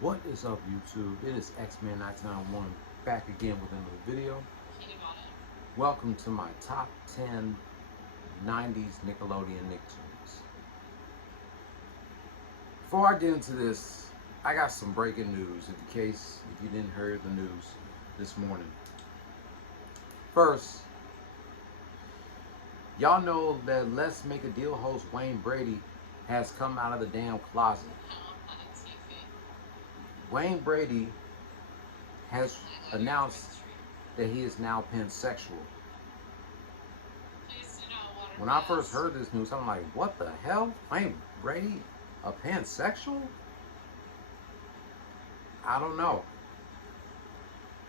What is up, YouTube? It is X-Men 991 back again with another video. Welcome to my top 10 90s Nickelodeon Nicktoons. Before I get into this, I got some breaking news in case if you didn't hear the news this morning. First, y'all know that Let's Make a Deal host Wayne Brady has come out of the damn closet. Wayne Brady has announced that he is now pansexual. When I first heard this news, I'm like, what the hell? Wayne Brady, a pansexual? I don't know.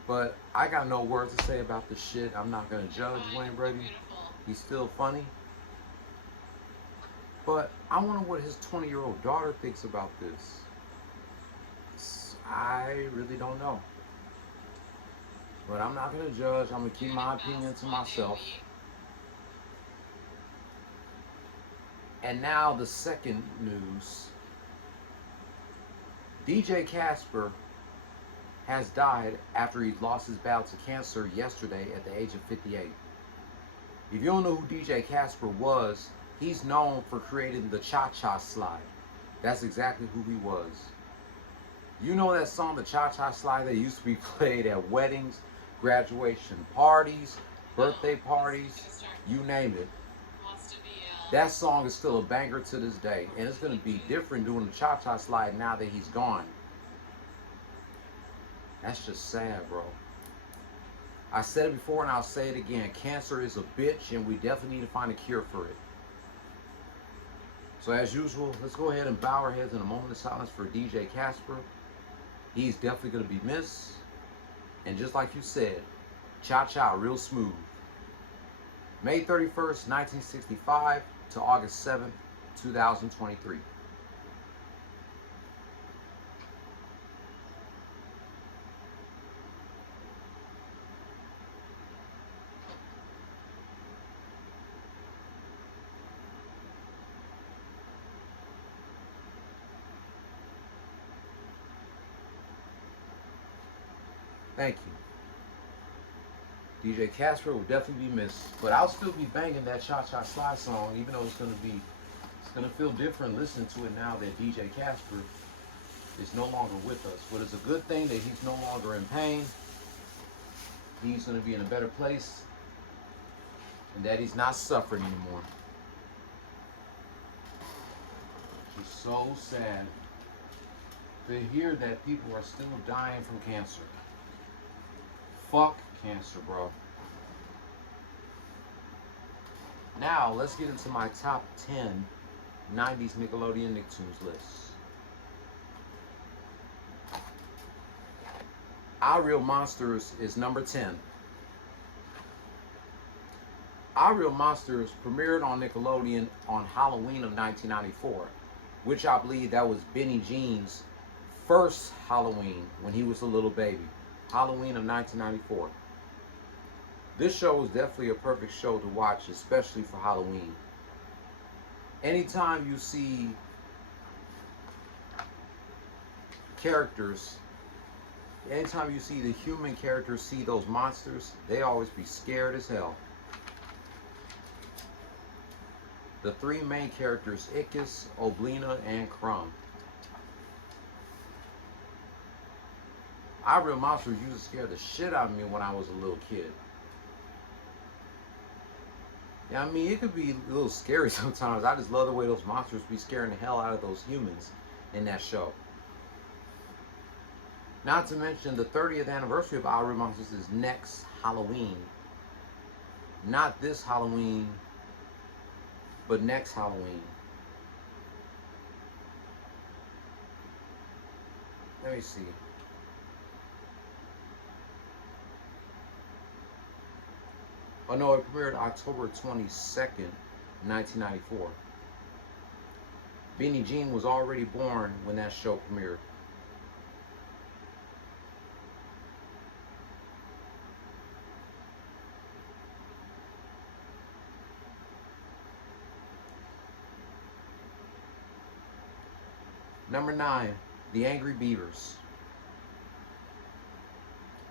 But I got no words to say about this shit. I'm not going to judge Wayne Brady. He's still funny. But I wonder what his 20-year-old daughter thinks about this. I really don't know. But I'm not going to judge. I'm going to keep my opinion to myself. And now the second news. DJ Casper has died after he lost his battle to cancer yesterday at the age of 58. If you don't know who DJ Casper was, he's known for creating the Cha-Cha Slide. That's exactly who he was. You know that song, the Cha-Cha Slide, that used to be played at weddings, graduation parties, birthday parties, you name it. That song is still a banger to this day, and it's going to be different doing the Cha-Cha Slide now that he's gone. That's just sad, bro. I said it before and I'll say it again. Cancer is a bitch, and we definitely need to find a cure for it. So as usual, let's go ahead and bow our heads in a moment of silence for DJ Casper. He's definitely going to be missed. And just like you said, cha-cha real smooth. May 31st, 1965 to August 7th, 2023. Thank you. DJ Casper will definitely be missed, but I'll still be banging that Cha-Cha Slide song, even though it's gonna feel different listening to it now that DJ Casper is no longer with us. But it's a good thing that he's no longer in pain. He's gonna be in a better place, and that he's not suffering anymore. It's so sad to hear that people are still dying from cancer. Fuck cancer, bro. Now, let's get into my top 10 90s Nickelodeon Nicktoons list. Our Real Monsters is number 10. Our Real Monsters premiered on Nickelodeon on Halloween of 1994, which I believe that was Benny Jean's first Halloween when he was a little baby. Halloween of 1994. This show was definitely a perfect show to watch, especially for Halloween. Anytime you see characters, anytime you see the human characters see those monsters, they always be scared as hell. The three main characters, Ickis, Oblina, and Crumb. Our Real Monsters used to scare the shit out of me when I was a little kid. Yeah, I mean, it could be a little scary sometimes. I just love the way those monsters be scaring the hell out of those humans in that show. Not to mention, the 30th anniversary of Our Real Monsters is next Halloween. Not this Halloween, but next Halloween. Let me see. Oh no, it premiered October 22nd, 1994. Benny Jean was already born when that show premiered. Number 9, The Angry Beavers.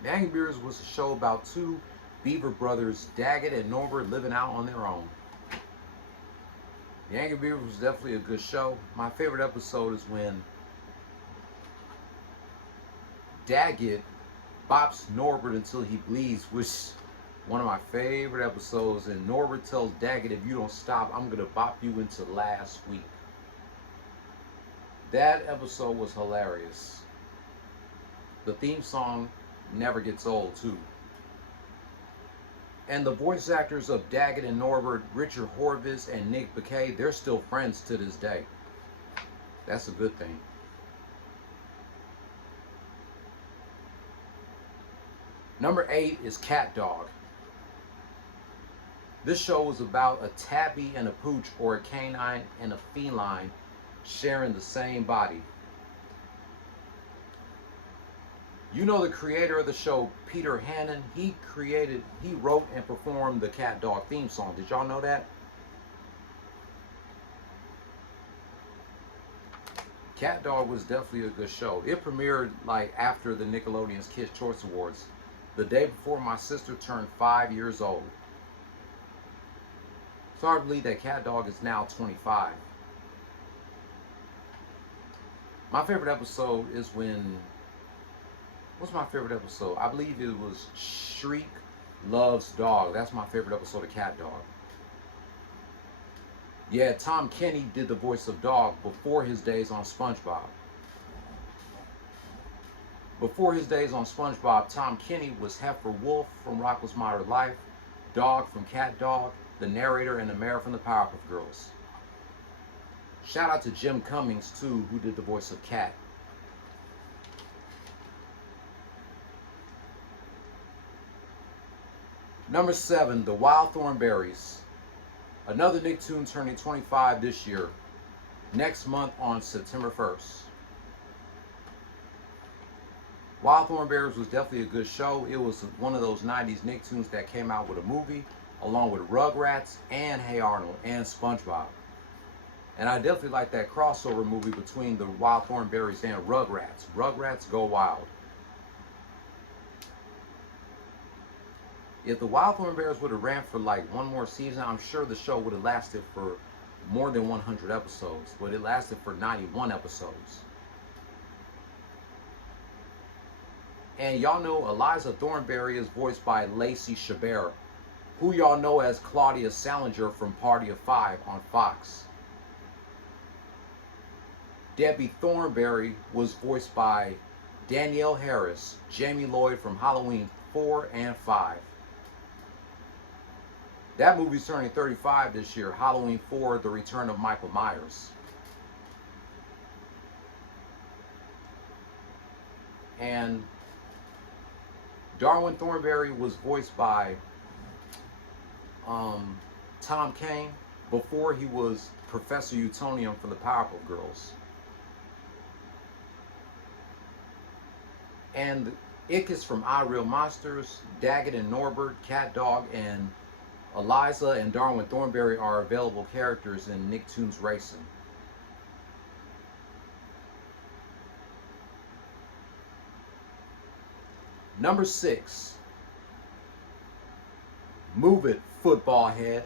The Angry Beavers was a show about two Beaver brothers, Daggett and Norbert, living out on their own. The Angry Beavers was definitely a good show. My favorite episode is when Daggett bops Norbert until he bleeds, which is one of my favorite episodes. And Norbert tells Daggett, if you don't stop, I'm going to bop you into last week. That episode was hilarious. The theme song never gets old, too. And the voice actors of Daggett and Norbert, Richard Horvitz and Nick Bakay, they're still friends to this day. That's a good thing. Number 8 is Cat Dog. This show was about a tabby and a pooch, or a canine and a feline, sharing the same body. You know the creator of the show, Peter Hannon, he wrote and performed the Cat Dog theme song. Did y'all know that? Cat Dog was definitely a good show. It premiered like after the Nickelodeon's Kids' Choice Awards, the day before my sister turned 5 years old. So I believe that Cat Dog is now 25. My favorite episode is when... What's my favorite episode? I believe it was Shriek Loves Dog. That's my favorite episode of Cat Dog. Yeah, Tom Kenny did the voice of Dog before his days on SpongeBob. Before his days on SpongeBob, Tom Kenny was Heifer Wolf from Roccos Modern Life, Dog from Cat Dog, the narrator, and the mayor from the Powerpuff Girls. Shout out to Jim Cummings, too, who did the voice of Cat. Number 7, The Wild Thornberrys. Another Nicktoon turning 25 this year. Next month on September 1st. Wild Thornberrys was definitely a good show. It was one of those 90s Nicktoons that came out with a movie, along with Rugrats and Hey Arnold and SpongeBob. And I definitely like that crossover movie between the Wild Thornberrys and Rugrats. Rugrats Go Wild. If the Wild Thornberrys would have ran for like one more season, I'm sure the show would have lasted for more than 100 episodes. But it lasted for 91 episodes. And y'all know Eliza Thornberry is voiced by Lacey Chabert, who y'all know as Claudia Salinger from Party of Five on Fox. Debbie Thornberry was voiced by Danielle Harris, Jamie Lloyd from Halloween 4 and 5. That movie's turning 35 this year, Halloween 4, The Return of Michael Myers. And Darwin Thornberry was voiced by Tom Kane before he was Professor Utonium for the Powerpuff Girls. And Ickis from I Real Monsters, Daggett and Norbert, Cat Dog, and Eliza and Darwin Thornberry are available characters in Nicktoons Racing. Number 6. Move It, Football Head.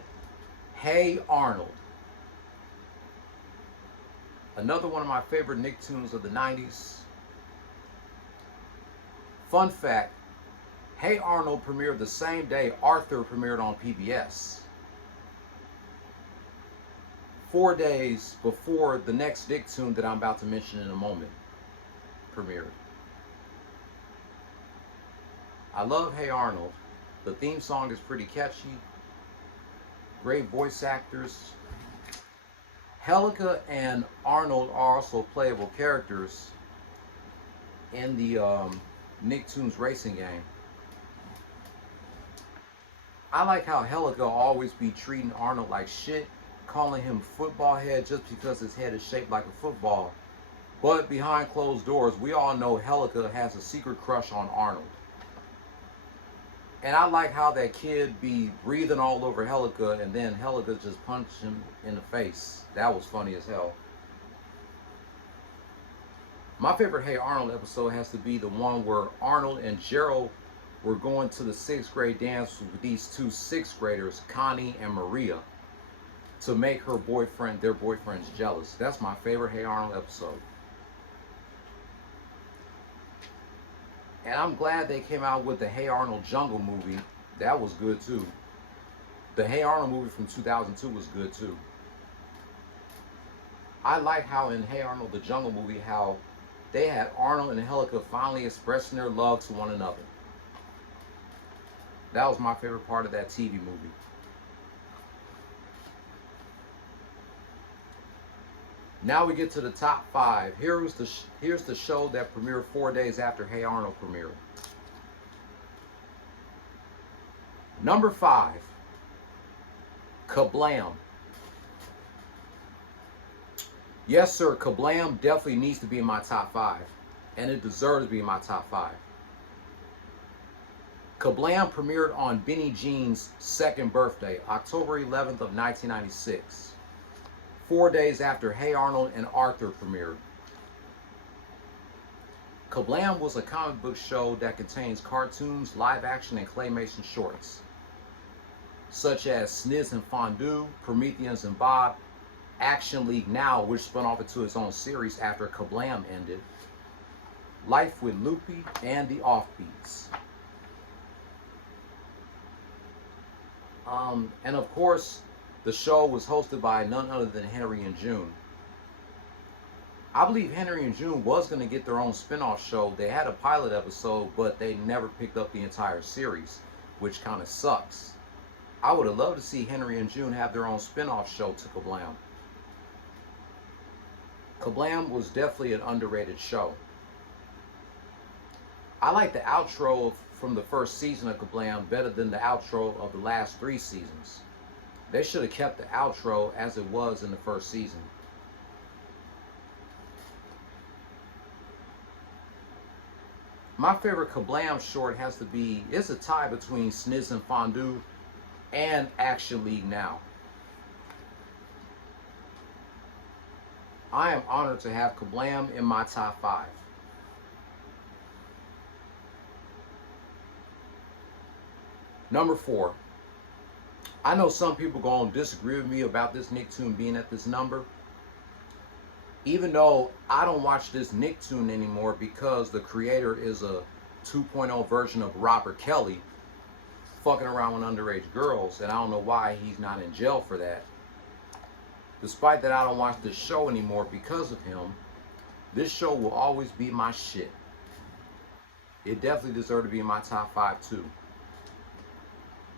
Hey Arnold. Another one of my favorite Nicktoons of the 90s. Fun fact, Hey Arnold premiered the same day Arthur premiered on PBS. 4 days before the next Nicktoon that I'm about to mention in a moment premiered. I love Hey Arnold. The theme song is pretty catchy. Great voice actors. Helica and Arnold are also playable characters in the Nicktoons racing game. I like how Helica always be treating Arnold like shit, calling him football head just because his head is shaped like a football. But behind closed doors, we all know Helica has a secret crush on Arnold. And I like how that kid be breathing all over Helica and then Helica just punched him in the face. That was funny as hell. My favorite Hey Arnold episode has to be the one where Arnold and Gerald were going to the sixth grade dance with these two sixth graders, Connie and Maria, to make their boyfriends jealous. That's my favorite Hey Arnold episode. And I'm glad they came out with the Hey Arnold Jungle movie. That was good too. The Hey Arnold movie from 2002 was good too. I like how in Hey Arnold the Jungle movie, how they had Arnold and Angelica finally expressing their love to one another. That was my favorite part of that TV movie. Now we get to the top 5. Here's the show that premiered 4 days after Hey Arnold premiered. Number 5, Kablam. Yes, sir, Kablam definitely needs to be in my top 5. And it deserves to be in my top 5. Kablam premiered on Benny Jean's second birthday, October 11th of 1996. 4 days after Hey Arnold and Arthur premiered. Kablam was a comic book show that contains cartoons, live action, and claymation shorts, such as Sniz and Fondue, Prometheus and Bob, Action League Now, which spun off into its own series after Kablam ended, Life with Loopy, and The Offbeats. And of course, the show was hosted by none other than Henry and June. I believe Henry and June was going to get their own spin-off show. They had a pilot episode, but they never picked up the entire series, which kind of sucks. I would have loved to see Henry and June have their own spin-off show to Kablam. Kablam was definitely an underrated show. I like the outro from the first season of Kablam better than the outro of the last 3 seasons. They should have kept the outro as it was in the first season. My favorite Kablam short has to be, it's a tie between Sniz and Fondue and Action League Now. I am honored to have Kablam in my top 5. Number 4. I know some people going to disagree with me about this Nicktoon being at this number. Even though I don't watch this Nicktoon anymore because the creator is a 2.0 version of Robert Kelly fucking around with underage girls, and I don't know why he's not in jail for that. Despite that, I don't watch this show anymore because of him. This show will always be my shit. It definitely deserves to be in my top 5 too.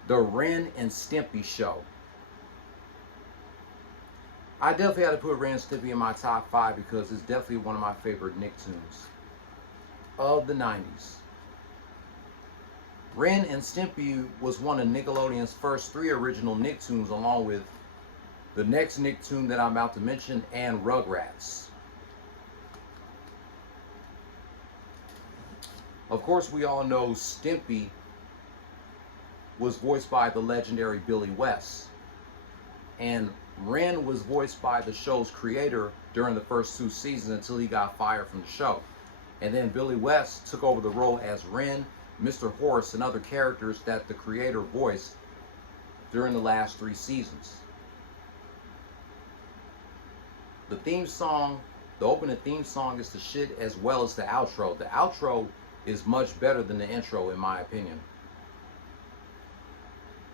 The Rin and Stimpy Show. I definitely had to put Rin and Stimpy in my top 5 because it's definitely one of my favorite Nicktoons of the 90s. Rin and Stimpy was one of Nickelodeon's first 3 original Nicktoons, along with the next Nicktoon that I'm about to mention and Rugrats. Of course, we all know Stimpy was voiced by the legendary Billy West, and Rin was voiced by the show's creator during the first 2 seasons until he got fired from the show. And then Billy West took over the role as Rin, Mr. Horse, and other characters that the creator voiced during the last 3 seasons. The theme song, the opening theme song is the shit, as well as the outro. The outro is much better than the intro in my opinion.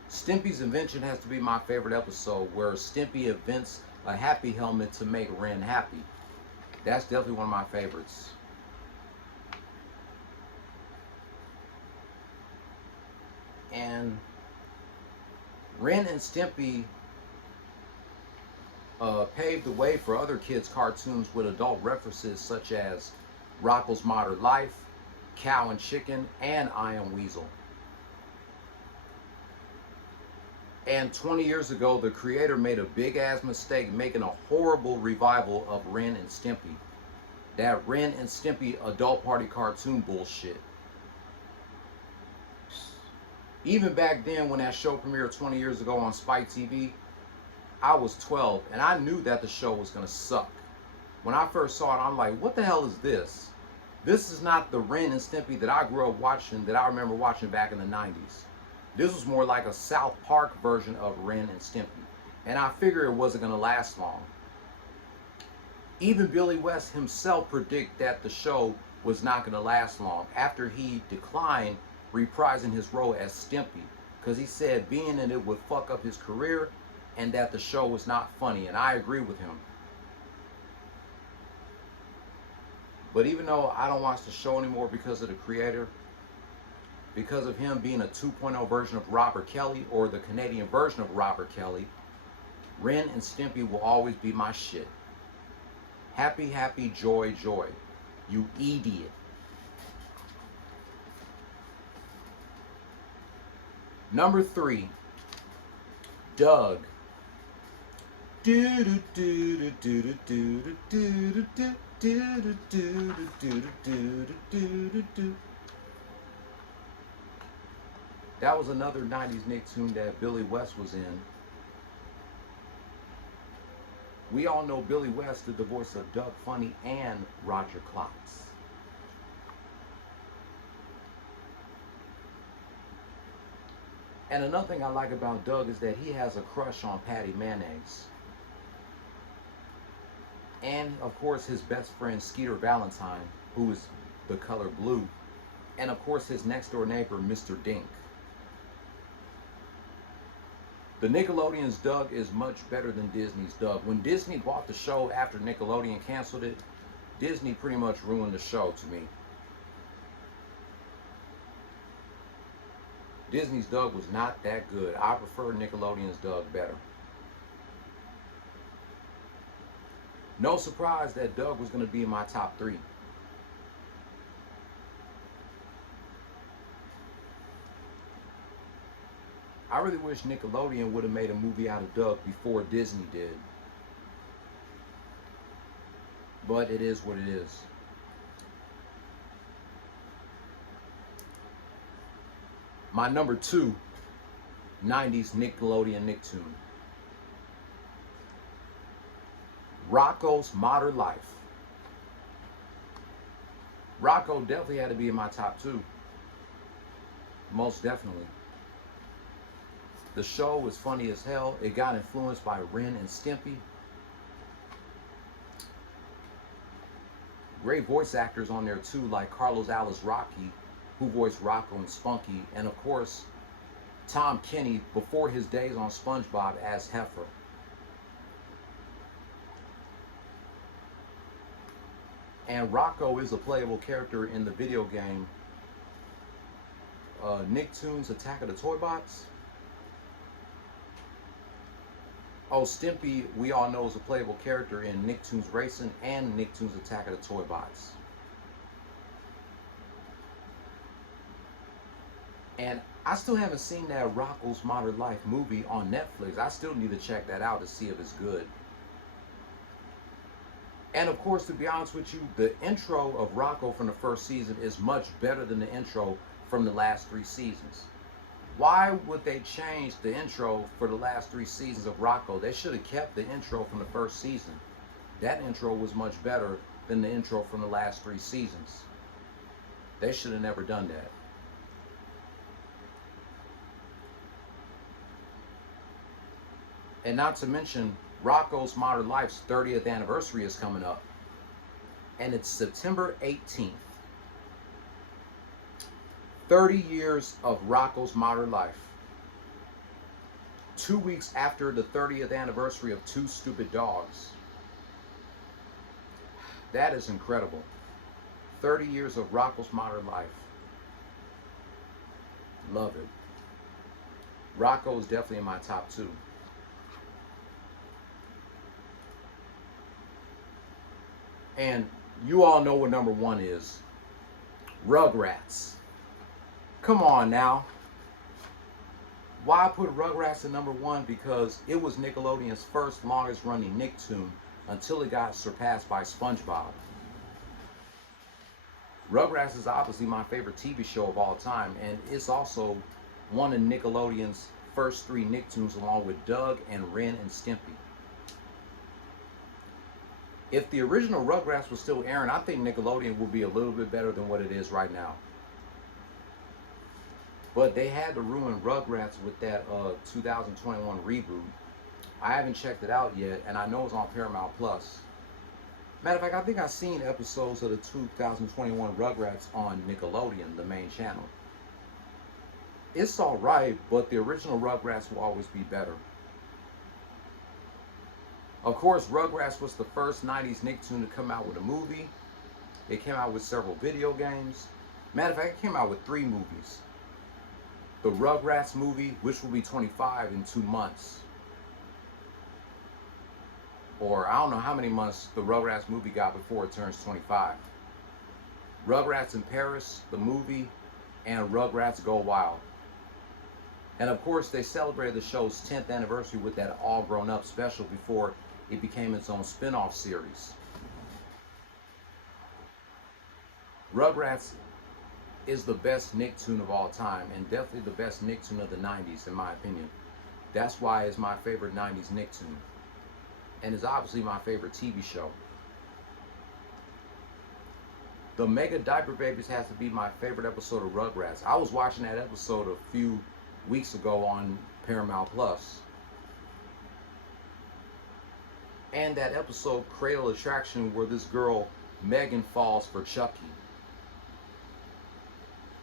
Stimpy's invention has to be my favorite episode, where Stimpy invents a happy helmet to make Rin happy. That's definitely one of my favorites. And Rin and Stimpy paved the way for other kids' cartoons with adult references such as Roccos Modern Life, Cow and Chicken, and I Am Weasel. And 20 years ago, the creator made a big-ass mistake making a horrible revival of Rin and Stimpy. That Rin and Stimpy adult party cartoon bullshit. Even back then, when that show premiered 20 years ago on Spike TV, I was 12, and I knew that the show was going to suck. When I first saw it, I'm like, what the hell is this? This is not the Rin and Stimpy that I grew up watching, that I remember watching back in the 90s. This was more like a South Park version of Rin and Stimpy. And I figured it wasn't going to last long. Even Billy West himself predicted that the show was not going to last long after he declined reprising his role as Stimpy, because he said being in it would fuck up his career and that the show was not funny, and I agree with him. But even though I don't watch the show anymore because of the creator, because of him being a 2.0 version of Robert Kelly, or the Canadian version of Robert Kelly, Rin and Stimpy will always be my shit. Happy, happy, joy, joy. You idiot. Number 3, Doug. That was another 90s Nicktoon that Billy West was in. We all know Billy West did the voice of Doug Funny and Roger Klotz. And another thing I like about Doug is that he has a crush on Patty Mayonnaise. And of course his best friend Skeeter Valentine, who is the color blue. And of course his next door neighbor, Mr. Dink. The Nickelodeon's Doug is much better than Disney's Doug. When Disney bought the show after Nickelodeon canceled it, Disney pretty much ruined the show to me. Disney's Doug was not that good. I prefer Nickelodeon's Doug better. No surprise that Doug was going to be in my top 3. I really wish Nickelodeon would have made a movie out of Doug before Disney did. But it is what it is. My number 2 90s Nickelodeon Nicktoon. Roccos Modern Life. Rocco definitely had to be in my top 2. Most definitely. The show was funny as hell. It got influenced by Rin and Stimpy. Great voice actors on there too, like Carlos Alice Rocky, who voiced Rocco and Spunky, and of course Tom Kenny before his days on SpongeBob as Heifer. And Rocco is a playable character in the video game Nicktoons Attack of the Toybots. Oh, Stimpy, we all know, is a playable character in Nicktoons Racing and Nicktoons Attack of the Toybots. And I still haven't seen that Rocco's Modern Life movie on Netflix. I still need to check that out to see if it's good. And of course, to be honest with you, the intro of Rocco from the first season is much better than the intro from the last 3 seasons. Why would they change the intro for the last 3 seasons of Rocco? They should have kept the intro from the first season. That intro was much better than the intro from the last 3 seasons. They should have never done that. And not to mention, Rocco's Modern Life's 30th anniversary is coming up. And it's September 18th. 30 years of Rocco's Modern Life. 2 weeks after the 30th anniversary of Two Stupid Dogs. That is incredible. 30 years of Rocco's Modern Life. Love it. Rocco is definitely in my top 2. And you all know what number 1 is. Rugrats. Come on now. Why I put Rugrats at number 1? Because it was Nickelodeon's first longest running Nicktoon until it got surpassed by SpongeBob. Rugrats is obviously my favorite TV show of all time, and it's also one of Nickelodeon's first 3 Nicktoons along with Doug and Rin and Stimpy. If the original Rugrats was still airing, I think Nickelodeon would be a little bit better than what it is right now. But they had to ruin Rugrats with that 2021 reboot. I haven't checked it out yet, and I know it's on Paramount Plus. Matter of fact, I think I've seen episodes of the 2021 Rugrats on Nickelodeon, the main channel. It's alright, but the original Rugrats will always be better. Of course, Rugrats was the first 90s Nicktoon to come out with a movie. It came out with several video games. Matter of fact, it came out with 3 movies. The Rugrats movie, which will be 25 in 2 months. Or I don't know how many months the Rugrats movie got before it turns 25. Rugrats in Paris, the movie, and Rugrats Go Wild. And of course, they celebrated the show's 10th anniversary with that All Grown Up special before it became its own spin-off series. Rugrats is the best Nicktoon of all time, and definitely the best Nicktoon of the 90s, in my opinion. That's why it's my favorite 90s Nicktoon. And it's obviously my favorite TV show. The Mega Diaper Babies has to be my favorite episode of Rugrats. I was watching that episode a few weeks ago on Paramount Plus. And that episode, Cradle Attraction, where this girl, Megan, falls for Chucky.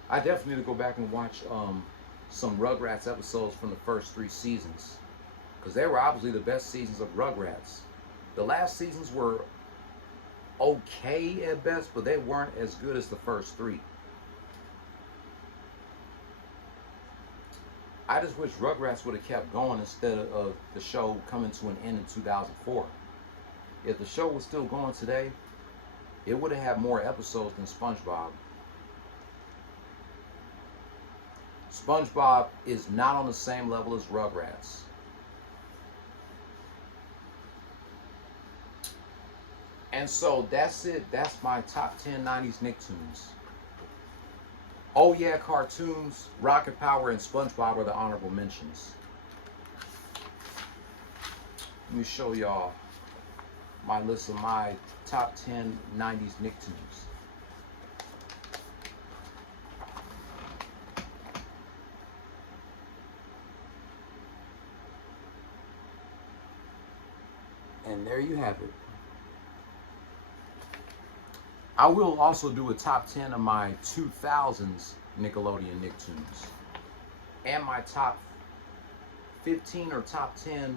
I definitely need to go back and watch some Rugrats episodes from the first 3 seasons. Because they were obviously the best seasons of Rugrats. The last seasons were okay at best, but they weren't as good as the first 3. I just wish Rugrats would have kept going instead of the show coming to an end in 2004. If the show was still going today, it would have had more episodes than SpongeBob. SpongeBob is not on the same level as Rugrats. And so that's it. That's my top 10 90s Nicktoons. Oh yeah, cartoons, Rocket Power, and SpongeBob are the honorable mentions. Let me show y'all my list of my top 10 90s Nicktoons. And there you have it. I will also do a top 10 of my 2000s Nickelodeon Nicktoons. And my top 15 or top 10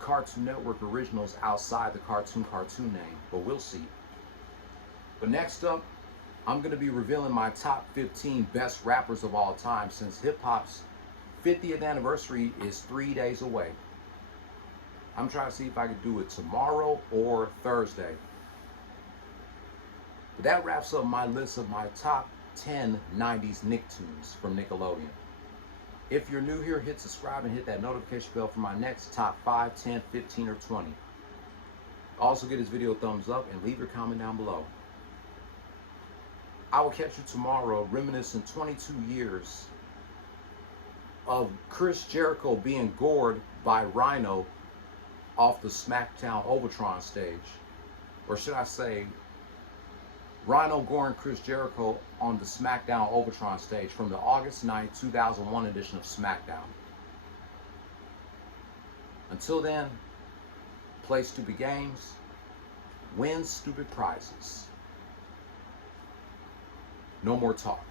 Cartoon Network originals outside the cartoon name. But we'll see. But next up, I'm going to be revealing my top 15 best rappers of all time, since hip-hop's 50th anniversary is 3 days away. I'm trying to see if I could do it tomorrow or Thursday. But that wraps up my list of my top 10 90s Nicktoons from Nickelodeon. If you're new here, hit subscribe and hit that notification bell for my next top 5, 10, 15, or 20. Also, give this video a thumbs up and leave your comment down below. I will catch you tomorrow, reminiscing 22 years of Chris Jericho being gored by Rhino off the SmackDown Overtron stage. Or should I say, Rhino goring Chris Jericho on the SmackDown Overtron stage from the August 9, 2001 edition of SmackDown. Until then, play stupid games, win stupid prizes. No more talk.